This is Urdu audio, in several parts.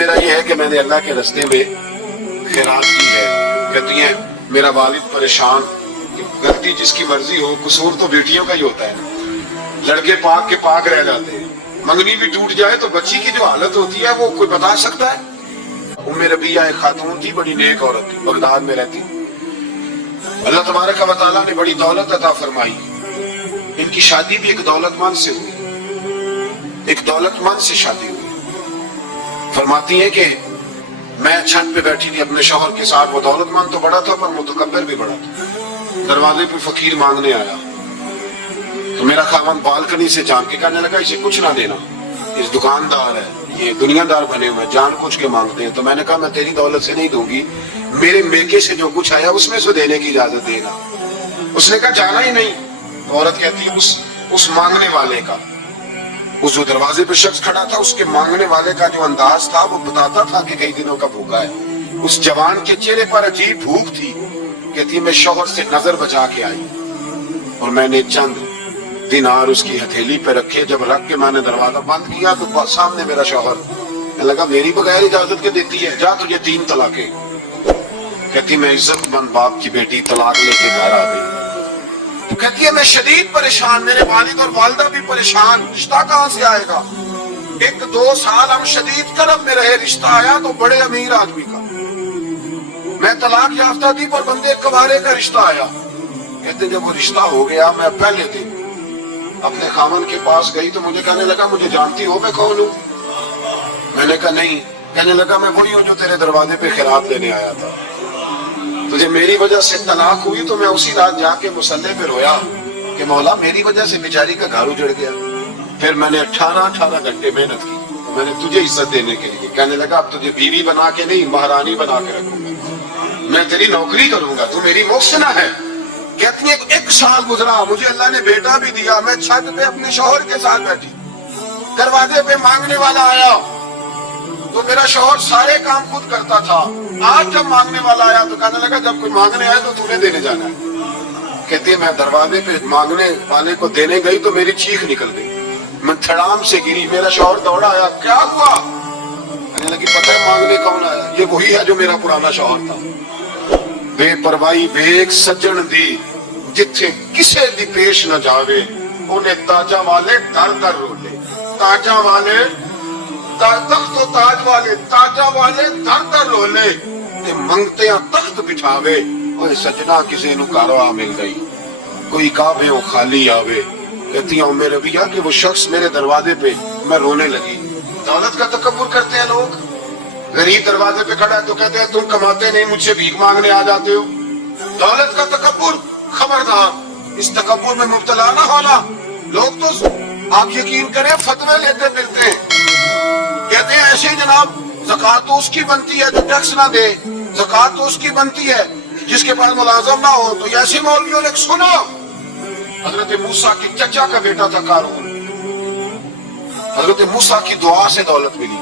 میرا یہ ہے کہ میں نے اللہ کے راستے میں خیرات کی ہے. کہتی ہیں میرا والد پریشان, غلطی جس کی مرضی ہو, قصور تو بیٹیوں کا ہی ہوتا ہے. لڑکے پاک کے پاک رہ جاتے ہیں, منگنی بھی ٹوٹ جائے تو بچی کی جو حالت ہوتی ہے وہ کوئی بتا سکتا ہے؟ ام ربیہ ایک خاتون تھی, بڑی نیک عورت تھی, بغداد میں رہتی. اللہ تبارک و تعالیٰ نے بڑی دولت عطا فرمائی. ان کی شادی بھی ایک دولت مند سے ہوئی, ایک دولت مند سے شادی ہوئی. فرماتی ہیں کہ میں چھت پہ بیٹھی تھی اپنے شوہر کے ساتھ, وہ دولت مند تو بڑا تھا پر متکبر بھی بڑا تھا. دروازے پہ فقیر مانگنے آیا تو میرا خاوند بالکنی سے جان کے کہنے لگا اسے کچھ نہ دینا, اس دکاندار ہے, یہ دنیا دار بنے ہوئے, جان کچھ کے مانگتے ہیں. تو میں نے کہا میں تیری دولت سے نہیں دوں گی, میرے میکے سے جو کچھ آیا اس میں سے دینے کی اجازت دینا. اس نے کہا جانا ہی نہیں. عورت کہتی ہے اس مانگنے والے کا, اس جو دروازے پہ شخص کھڑا تھا, اس کے مانگنے والے کا جو انداز تھا وہ بتاتا تھا کہ کئی دنوں کا بھوکا ہے. اس جوان کے چہرے پر عجیب بھوک تھی. کہتی ہے میں شوہر سے نظر بچا کے آئی اور میں نے چند دینار اس کی ہتھیلی پہ رکھے. جب رکھ کے میں نے دروازہ بند کیا تو سامنے میرا شوہر. میں لگا میری بغیر اجازت کے دیتی ہے, جا تجھے 3 طلاقیں. کہتی میں عزت مند باپ کی بیٹی طلاق لے کے گھر آ گئی. تو کہتی ہے میں شدید پریشان, میرے والد اور والدہ بھی پریشان, رشتہ کہاں سے آئے گا؟ 1-2 سال ہم شدید کرب میں رہے, رشتہ آیا تو بڑے امیر آدمی کا. میں طلاق یافتہ تھی پر بندے کوارے کا رشتہ آیا. کہتے جب وہ رشتہ ہو گیا میں پہلے دن اپنے خاوند کے پاس گئی تو مجھے کہنے لگا مجھے جانتی ہو میں کون ہوں؟ میں نے کہا نہیں. کہنے لگا میں وہی ہوں جو تیرے دروازے پہ خیرات لینے آیا تھا. تجھے میری وجہ سے طلاق ہوئی تو میں اسی رات جا کے مصلی پہ رویا کہ مولا میری وجہ سے بیچاری کا گھر اجڑ گیا. پھر میں نے 18 گھنٹے محنت کی, میں نے تجھے عزت دینے کے لیے. کہنے لگا اب تجھے بیوی بنا کے نہیں مہرانی بنا کے رکھوں گا, میں تیری نوکری کروں گا, تو میری محسنہ ہے. کہتی ہے 1 سال گزرا, مجھے اللہ نے بیٹا بھی دیا. میں چھت پہ اپنے شوہر کے ساتھ بیٹھی, دروازے پہ مانگنے والا آیا تو میرا شوہر سارے کام خود کرتا تھا. آج جب مانگنے والا آیا تو کہنے لگا جب کوئی مانگنے آئے تو نے دینے جانا ہے. کہتی ہے میں دروازے پہ مانگنے والے کو دینے گئی تو میری چیخ نکل گئی, میں دھڑام سے گری. میرا شوہر دوڑا آیا, کیا ہوا؟ کہنے لگی پتہ ہے مانگنے کون آیا؟ یہ وہی ہے جو میرا پرانا شوہر تھا. بے پرواہی ویک سجن دی, جتھے کسے دی پیش نہ جاوے, انہیں تاجا والے در در رولے. تاجا والے تخت و تاج والے, تاجا والے در در رولے, تے منگتیاں تخت بٹھاوے. اوہ سجنا کسے نو کارواں مل گئی, کوئی کعبے او خالی آوے. کہتی ہیں ام ربیہ کہ وہ شخص میرے دروازے پہ, میں رونے لگی. دولت کا تکبر کرتے ہیں لوگ. غریب دروازے پہ کھڑا ہے تو کہتے ہیں تم کماتے نہیں, مجھ سے بھیک مانگنے آ جاتے ہو. دولت کا تکبر, خبردار اس تکبر میں مبتلا نہ ہونا. لوگ تو آپ یقین کریں فتوے لیتے پھرتے ہیں, کہتے ہیں ایسے جناب زکوٰۃ تو اس کی بنتی ہے جو ٹیکس نہ دے, زکوٰۃ تو اس کی بنتی ہے جس کے پاس ملازم نہ ہو. تو ایسے مولویوں نے سنا حضرت موسیٰ کے چچا کا بیٹا تھا قارون, حضرت موسیٰ کی دعا سے دولت ملی.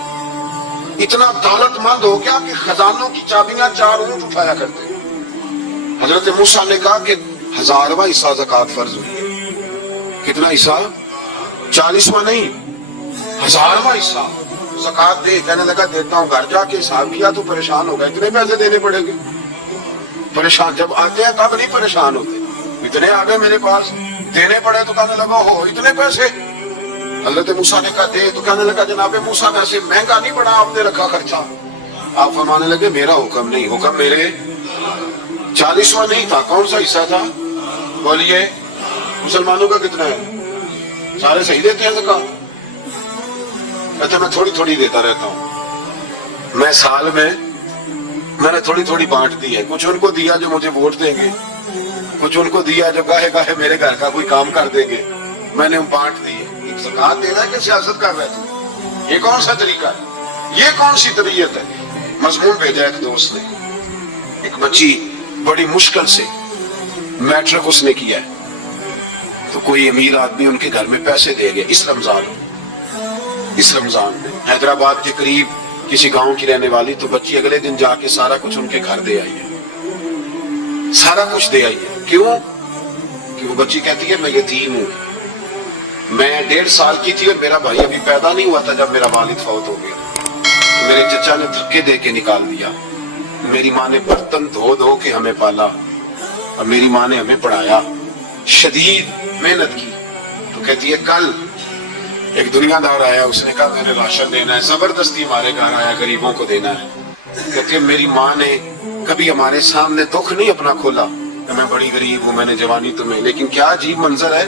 اتنا دولت مند ہو گیا کہ خزانوں کی چابیاں 4 اونٹ اٹھایا کرتے. حضرت موسیٰ نے کہا کہ 1000واں حصہ زکوٰۃ فرض ہوئی ہے. کتنا حصہ؟ 40واں نہیں, 1000واں حصہ زکوٰۃ دے. کہنے لگا دیتا ہوں. گھر جا کے حساب کیا تو پریشان ہو گئے, اتنے پیسے دینے پڑیں گے. پریشان جب آتے ہیں تب نہیں پریشان ہوتے, اتنے آ گئے میرے پاس, دینے پڑے تو کہنے لگا ہو اتنے پیسے. حضرت موسیٰ نے کہا دے, تو کہنے لگا جناب موسیٰ ویسے مہنگا نہیں پڑا آپ نے رکھا خرچہ. آپ فرمانے لگے میرا حکم نہیں, حکم میرے 40واں نہیں تھا. کون سا حصہ تھا بولیے؟ مسلمانوں کا کتنا ہے؟ سارے صحیح دیتے ہیں زکوٰۃ؟ اچھا میں تھوڑی تھوڑی دیتا رہتا ہوں. میں سال میں نے تھوڑی تھوڑی بانٹ دی ہے. کچھ ان کو دیا جو مجھے ووٹ دیں گے, کچھ ان کو دیا جو گاہے گاہے میرے گھر کا کوئی کام کر دیں گے. میں نے بانٹ دی ہے. زکوٰۃ دینا ہے کہ سیاست کر رہے تھے؟ یہ کون سا طریقہ ہے؟ یہ کون سی طبیعت ہے؟ مضمون بھیجا ایک دوست نے, ایک بچی بڑی مشکل سے میٹرک اس نے کیا ہے, تو کوئی امیر آدمی ان کے گھر میں پیسے دے گئے اس رمضان میں. حیدرآباد کے قریب کسی گاؤں کی رہنے والی, تو بچی اگلے دن جا کے سارا کچھ ان کے گھر دے آئی ہے, سارا کچھ دے آئی ہے. کیوں؟ کہ وہ بچی کہتی ہے میں یتیم ہوں, میں 1.5 سال کی تھی اور میرا بھائی ابھی پیدا نہیں ہوا تھا جب میرا والد فوت ہو گیا. میرے چچا نے دھکے دے کے نکال دیا. میری ماں نے برتن دھو دھو کے ہمیں پالا اور میری ماں نے ہمیں پڑھایا, شدید محنت کی. تو کہتی ہے کل ایک دنیا دار آیا, اس نے کہا میں نے راشن دینا ہے, زبردستی ہمارے گھر آیا, غریبوں کو دینا ہے. کہتی ہے میری ماں نے کبھی ہمارے سامنے دکھ نہیں اپنا کھولا کہ میں بڑی غریب ہوں, میں نے جوانی تمہیں, لیکن کیا عجیب منظر ہے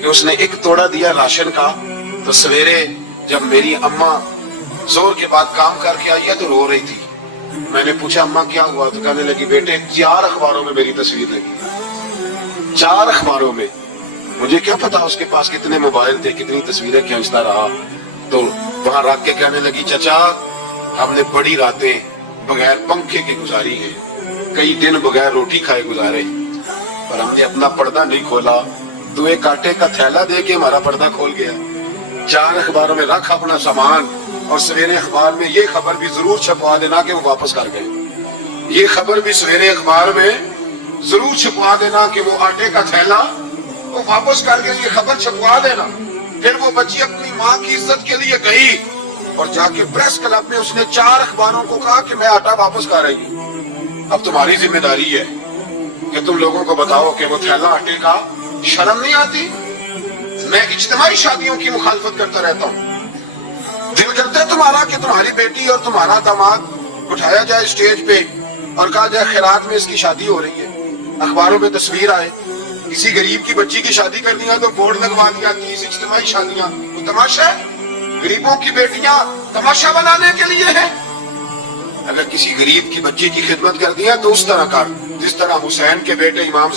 کہ اس نے ایک توڑا دیا راشن کا, تو سویرے جب میری اماں زور کے بعد کام کر کے آئی ہے تو رو رہی تھی. میں نے پوچھا اماں کیا ہوا, تو کہنے لگی بیٹے 4 اخباروں میں میری تصویر لگی, 4 اخباروں میں. مجھے کیا پتا اس کے پاس کتنے موبائل تھے, کتنی تصویریں کھینچتا رہا. تو وہاں رکھ کے کہنے لگی چچا ہم نے بڑی راتیں بغیر پنکھے کے گزاری ہیں, کئی دن بغیر روٹی کھائے گزارے, پر ہم نے اپنا پردہ نہیں کھولا, تو ایک آٹے کا تھیلا دے کے ہمارا پردہ کھول گیا. 4 اخباروں میں رکھ اپنا سامان, اور سویرے اخبار میں یہ خبر بھی ضرور چھپوا دینا کہ وہ واپس کر گئے. یہ خبر بھی سویرے اخبار میں ضرور چھپوا دینا کہ وہ آٹے کا تھیلا وہ واپس کر گئے, یہ خبر چھپوا دینا. پھر وہ بچی اپنی ماں کی عزت کے لیے گئی اور جا کے پریس کلب میں اس نے 4 اخباروں کو کہا کہ میں آٹا واپس کر رہی ہوں. اب تمہاری ذمہ داری ہے کہ تم لوگوں کو بتاؤ کہ وہ تھیلا آٹے کا, شرم نہیں آتی؟ میں اجتماعی شادیوں کی مخالفت کرتا رہتا ہوں. دل کرتا ہے تمہارا کہ تمہاری بیٹی اور تمہارا داماد اٹھایا جائے اسٹیج پہ اور کہا جائے خیرات میں اس کی شادی ہو رہی ہے, اخباروں میں تصویر آئے, کسی غریب کی بچی کی شادی کرنی ہے تو بورڈ لگوا دیا 30 اجتماعی شادیاں. وہ تماشا ہے؟ غریبوں کی بیٹیاں تماشا بنانے کے لیے ہیں. اگر کسی غریب کی بچی کی خدمت کر دیا تو اس طرح کر جس طرح حسین کے بیٹے امام